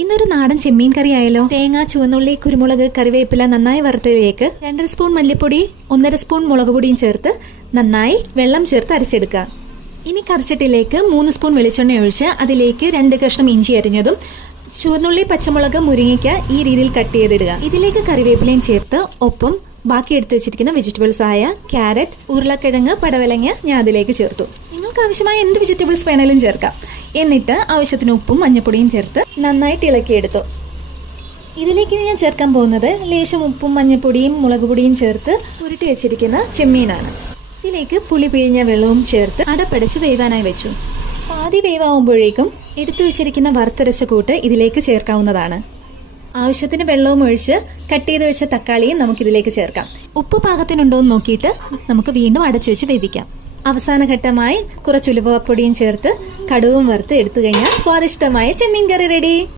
ഇന്നൊരു നാടൻ ചെമ്മീൻ കറി ആയാലോ. തേങ്ങ, ചുവന്നുള്ളി, കുരുമുളക്, കറിവേപ്പില നന്നായി വറുത്തതിലേക്ക് 2 സ്പൂൺ മല്ലിപ്പൊടി, 1.5 സ്പൂൺ മുളക് പൊടിയും ചേർത്ത് നന്നായി വെള്ളം ചേർത്ത് അരച്ചെടുക്കുക. ഇനി കറിച്ചട്ടിലേക്ക് 3 സ്പൂൺ വെളിച്ചെണ്ണ ഒഴിച്ച് അതിലേക്ക് 2 കഷ്ണം ഇഞ്ചി അരിഞ്ഞതും ചുവന്നുള്ളി, പച്ചമുളക്, മുരിങ്ങയ്ക്ക ഈ രീതിയിൽ കട്ട് ചെയ്തിടുക. ഇതിലേക്ക് കറിവേപ്പിലയും ചേർത്ത് ഒപ്പം ബാക്കി എടുത്തു വെച്ചിരിക്കുന്ന വെജിറ്റബിൾസ് ആയ ക്യാരറ്റ്, ഉരുളക്കിഴങ്ങ്, പടവലങ്ങ ഞാൻ അതിലേക്ക് ചേർത്തു. നിങ്ങൾക്ക് ആവശ്യമായ എന്ത് വെജിറ്റബിൾസ് വേണേലും ചേർക്കാം. എന്നിട്ട് ആവശ്യത്തിന് ഉപ്പും മഞ്ഞപ്പൊടിയും ചേർത്ത് നന്നായിട്ട് ഇളക്കിയെടുത്തു. ഇതിലേക്ക് ഞാൻ ചേർക്കാൻ പോകുന്നത് ലേശം ഉപ്പും മഞ്ഞപ്പൊടിയും മുളക് പൊടിയും ചേർത്ത് ഉരുട്ടി വെച്ചിരിക്കുന്ന ചെമ്മീനാണ്. ഇതിലേക്ക് പുളി പിഴിഞ്ഞ വെള്ളവും ചേർത്ത് അടപ്പടച്ച് വേവാനായി വെച്ചു. പാതി വേവാകുമ്പോഴേക്കും എടുത്തു വെച്ചിരിക്കുന്ന വറുത്തരച്ച കൂട്ട് ഇതിലേക്ക് ചേർക്കാവുന്നതാണ്. ആവശ്യത്തിന് വെള്ളവും ഒഴിച്ച് കട്ട് ചെയ്ത് വെച്ച തക്കാളിയും നമുക്കിതിലേക്ക് ചേർക്കാം. ഉപ്പ് പാകത്തിനുണ്ടോ എന്ന് നോക്കിയിട്ട് നമുക്ക് വീണ്ടും അടച്ചു വെച്ച് വേവിക്കാം. അവസാന ഘട്ടമായി കുറച്ച് ഉലുവപ്പൊടിയും ചേർത്ത് കടുവും വറുത്ത് എടുത്തു കഴിഞ്ഞാൽ സ്വാദിഷ്ടമായ ചെമ്മീൻ കറി റെഡി.